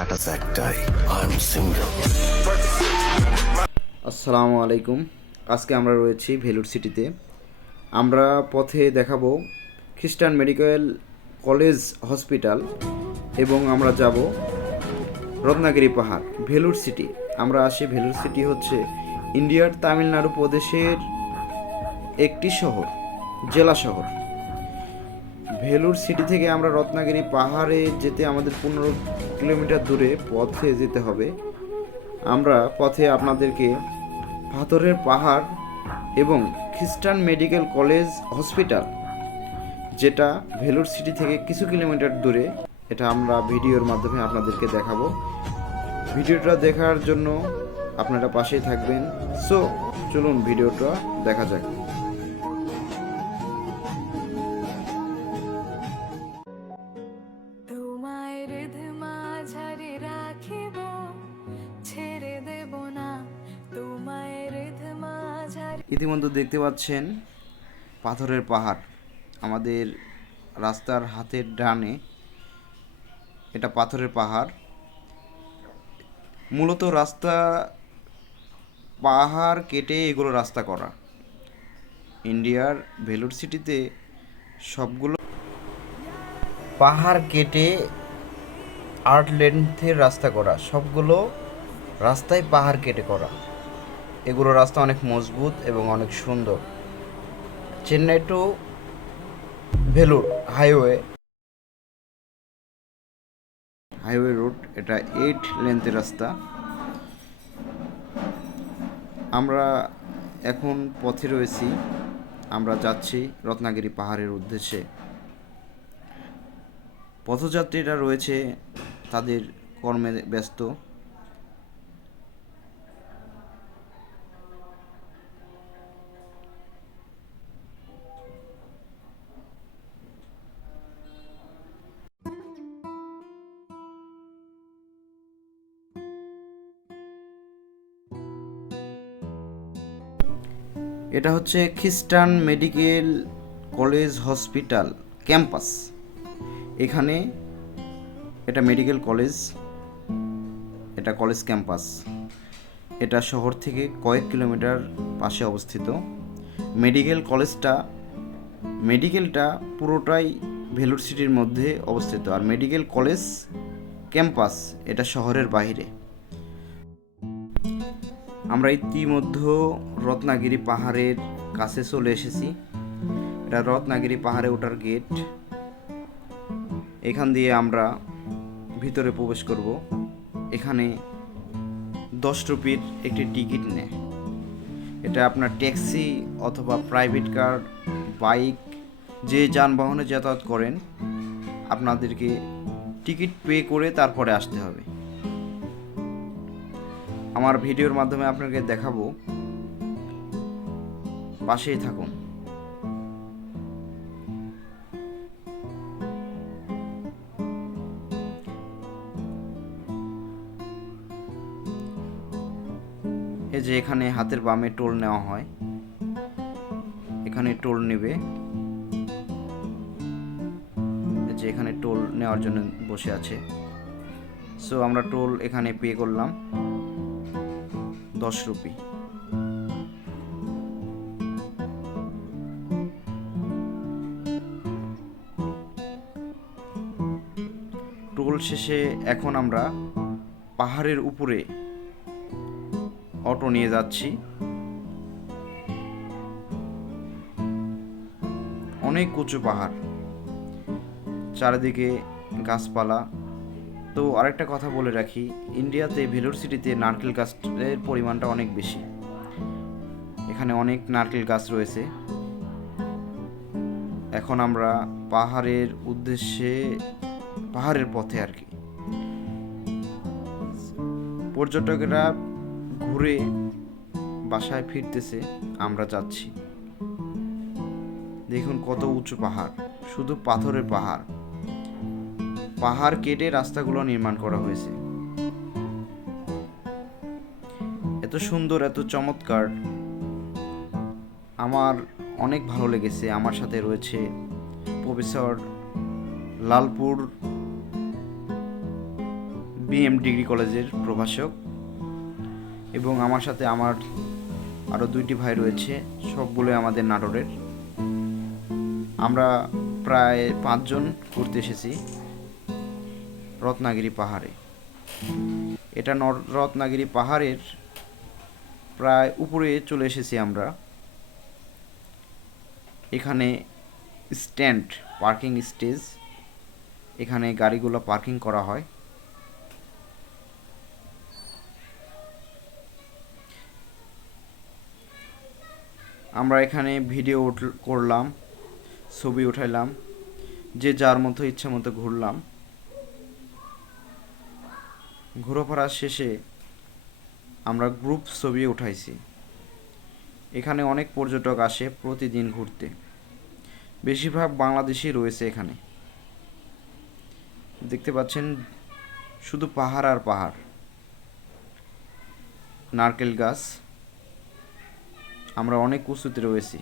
Status একটাই। I single আসসালামু আলাইকুম। আজকে আমরা রয়েছি ভেলুর সিটিতে। আমরা পথে দেখাবো খ্রিস্টান মেডিকেল কলেজ হসপিটাল এবং আমরা যাব রত্নাগিরি পাহাড়, ভেলুর সিটি। আমরা আসি ভেলুর সিটি হচ্ছে ইন্ডিয়ার তামিলনাড়ু প্রদেশের একটি শহর, জেলা শহর। ভেলুর সিটি থেকে আমরা রত্নাগিরি পাহাড়ে যেতে আমাদের পনেরো কিলোমিটার দূরে পথে যেতে হবে। আমরা পথে আপনাদেরকে পাথরের পাহাড় এবং খ্রিস্টান মেডিকেল কলেজ হসপিটাল, যেটা ভেলুর সিটি থেকে কিছু কিলোমিটার দূরে, এটা আমরা ভিডিওর মাধ্যমে আপনাদেরকে দেখাবো। ভিডিওটা দেখার জন্য আপনারা পাশেই থাকবেন। সো চলুন ভিডিওটা দেখা যাক। ইতিমধ্যে দেখতে পাচ্ছেন পাথরের পাহাড়। আমাদের রাস্তার হাতের ডানে এটা পাথরের পাহাড়। মূলত রাস্তা, পাহাড় কেটে এগুলো রাস্তা করা। ইন্ডিয়ার ভেলুর সিটিতে সবগুলো পাহাড় কেটে আট লেন্থের রাস্তা করা। সবগুলো রাস্তায় পাহাড় কেটে করা। এগুলো রাস্তা অনেক মজবুত এবং অনেক সুন্দর। Chennai to Vellore highway. Highway route, এটা এইট লেন্থের রাস্তা। আমরা এখন পথে রয়েছি। আমরা যাচ্ছি রত্নাগিরি পাহাড়ের উদ্দেশ্যে। পথযাত্রীরা রয়েছে তাদের কর্মে ব্যস্ত। এটা হচ্ছে খ্রিস্টান মেডিকেল কলেজ হসপিটাল, ক্যাম্পাস। এখানে এটা মেডিকেল কলেজ, এটা কলেজ ক্যাম্পাস। এটা শহর থেকে কয়েক কিলোমিটার পাশে অবস্থিত। মেডিকেল কলেজটা, মেডিকেলটা পুরোটাই ভেলুর সিটির মধ্যে অবস্থিত। আর মেডিকেল কলেজ, ক্যাম্পাস এটা শহরের বাইরে আমরা ইতিমধ্যে রত্নাগিরি পাহাড়ের কাছে চলে এসেছি। এটা রত্নাগিরি পাহাড়ে ওঠার গেট এখান দিয়ে আমরা ভিতরে প্রবেশ করব। এখানে দশ রুপির একটি টিকিট নেয় এটা আপনার ট্যাক্সি অথবা প্রাইভেট কার বাইক যে যানবাহনে যাতায়াত করেন, আপনাদেরকে টিকিট পে করে তারপরে আসতে হবে। আমার ভিডিওর মাধ্যমে আপনাকে দেখাবো। পাশেই থাকুন। যে এখানে হাতের বামে টোল নেওয়া হয়। এখানে টোল নেবে। যে এখানে টোল নেওয়ার জন্য বসে আছে। সো আমরা টোল এখানে পে করলাম। দশ রুপি। টোল শেষে এখন আমরা পাহাড়ের উপরে অটো নিয়ে যাচ্ছি। অনেক উঁচু পাহাড়, চারিদিকে গাছপালা। তো আরেকটা কথা বলে রাখি ইন্ডিয়াতে ভেলোর সিটিতে নারকেল গাছের পরিমাণটা অনেক বেশি। এখানে অনেক নারকেল গাছ রয়েছে। এখন আমরা পাহাড়ের উদ্দেশ্যে, পাহাড়ের পথে আর কি। পর্যটকেরা ঘুরে বাসায় ফিরতেছে, আমরা যাচ্ছি। দেখুন কত উঁচু পাহাড়, শুধু পাথরের পাহাড়। পাহাড় কেটে রাস্তাগুলো নির্মাণ করা হয়েছে। এত সুন্দর, এত চমৎকার। আমার অনেক ভালো লেগেছে। আমার সাথে রয়েছে প্রফেসর লালপুর বিএম ডিগ্রি কলেজের প্রভাষক এবং আমার সাথে আমার আরও দুইটি ভাই রয়েছে, সবগুলোই আমাদের নাটোরের। আমরা প্রায় পাঁচজন ঘুরতে এসেছি। রত্নাগিরি পাহাড়ে। এটা রত্নাগিরি পাহাড়ের প্রায় উপরে চলে এসেছি আমরা। এখানে স্ট্যান্ড, পার্কিং স্টেজ। এখানে গাড়িগুলো পার্কিং করা হয়। আমরা এখানে ভিডিও করলাম, ছবি উঠাইলাম, যে যার মতো ইচ্ছে মতো ঘুরলাম। ঘোরাফেরা শেষে আমরা গ্রুপ ছবি উঠাইছি। এখানে অনেক পর্যটক আসে প্রতিদিন ঘুরতে। বেশিরভাগ বাংলাদেশি রয়েছে এখানে। দেখতে পাচ্ছেন, শুধু পাহাড় আর পাহাড়। নারকেল গাছ। আমরা অনেক উঁচুতে রয়েছি।